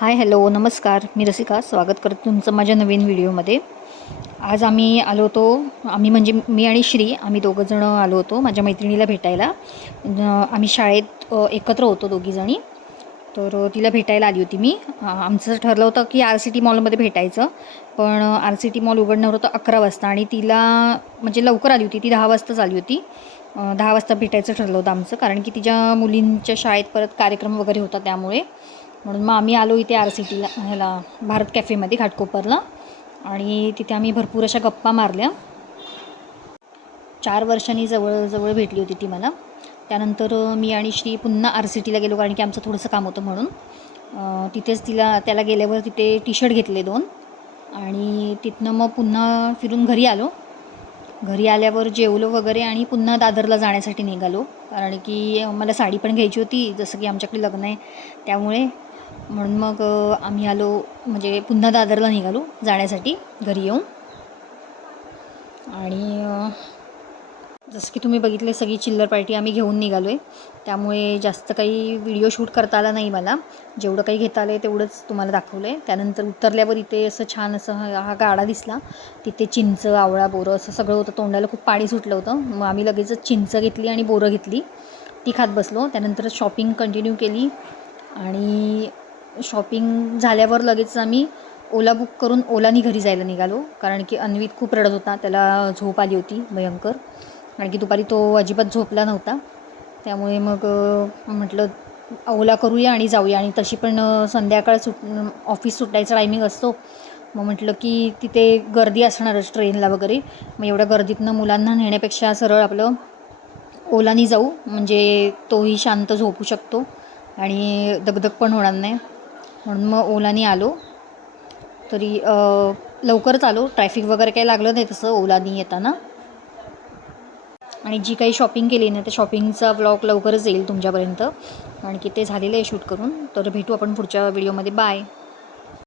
Hi hello नमस्कार, मी रसिका स्वागत करते तुमचं माझ्या नवीन व्हिडिओमध्ये. आज आम्ही आलो होतो, आम्ही म्हणजे मी आणि श्री आम्ही दोघंजणं आलो होतो माझ्या मैत्रिणीला भेटायला. आम्ही शाळेत एकत्र होतो दोघीजणी, तर तिला भेटायला आली होती मी. आमचं ठरलं होतं की RCT मॉलमध्ये भेटायचं, पण RCT मॉल उघडणार होतं 11 वाजता आणि तिला म्हणजे लवकर आली होती, ती 10 वाजताच आली होती. 10 वाजता भेटायचं ठरलं होतं आमचं, कारण की तिच्या मुलींच्या शाळेत परत कार्यक्रम वगैरे होता त्यामुळे. म्हणून मग आम्ही आलो इथे RCTला ह्याला भारत कॅफेमध्ये घाटकोपरला, आणि तिथे आम्ही भरपूर अशा गप्पा मारल्या. 4 वर्षांनी जवळ भेटली होती ती मला. त्यानंतर मी आणि श्री पुन्हा RCTला गेलो, कारण की आमचं थोडंसं काम होतं म्हणून. तिथेच त्याला गेल्यावर तिथे टी-शर्ट घेतले 2, आणि तिथनं मग पुन्हा फिरून घरी आलो. घरी आल्यावर जेवलो वगैरे आणि पुन्हा दादरला जाण्यासाठी निघालो, कारण की मला साडी पण घ्यायची होती, जसं की आमच्याकडे लग्न आहे त्यामुळे. म्हणून मग आम्ही आलो, म्हणजे पुन्हा दादरला निघालो जाण्यासाठी घरी येऊन. आणि जसं की तुम्ही बघितले सगळी चिल्लर पार्टी आम्ही घेऊन निघालो आहे, त्यामुळे जास्त काही व्हिडिओ शूट करता आला नाही मला. जेवढं काही घेता आलं आहे तेवढंच तुम्हाला दाखवलं आहे. त्यानंतर उतरल्यावर इथे असं छान असं हा गाडा दिसला. तिथे चिंच, आवळा, बोरं असं सगळं होतं. तोंडाला खूप पाणी सुटलं होतं, मग आम्ही लगेचच चिंच घेतली आणि बोरं घेतली, ती खात बसलो. त्यानंतर शॉपिंग कंटिन्यू केली, आणि शॉपिंग झाल्यावर लगेच आम्ही ओला बुक करून ओलानी घरी जायला निघालो, कारण की अन्वित खूप रडत होता, त्याला झोप आली होती भयंकर, कारण की दुपारी तो अजिबात झोपला नव्हता. त्यामुळे मग म्हटलं ओला करूया आणि जाऊया, आणि तशी पण संध्याकाळ ऑफिस सुटायचा टायमिंग असतो. मग म्हटलं की तिथे गर्दी असणारच ट्रेनला वगैरे, मग एवढ्या गर्दीतनं मुलांना नेण्यापेक्षा सरळ आपलं ओलानी जाऊ, म्हणजे तोही शांत झोपू शकतो आणि दगदग पण होणार नाही. म्हणून मग ओलानी आलो. तरी लवकरच आलो, ट्रॅफिक वगैरे काही लागलं नाही तसं ओलानी येताना. आणि जी काही शॉपिंग केली ना त्या शॉपिंगचा व्लॉग लवकरच येईल तुमच्यापर्यंत, कारण की ते झालेलं आहे शूट करून. तर भेटू आपण पुढच्या व्हिडिओमध्ये. बाय.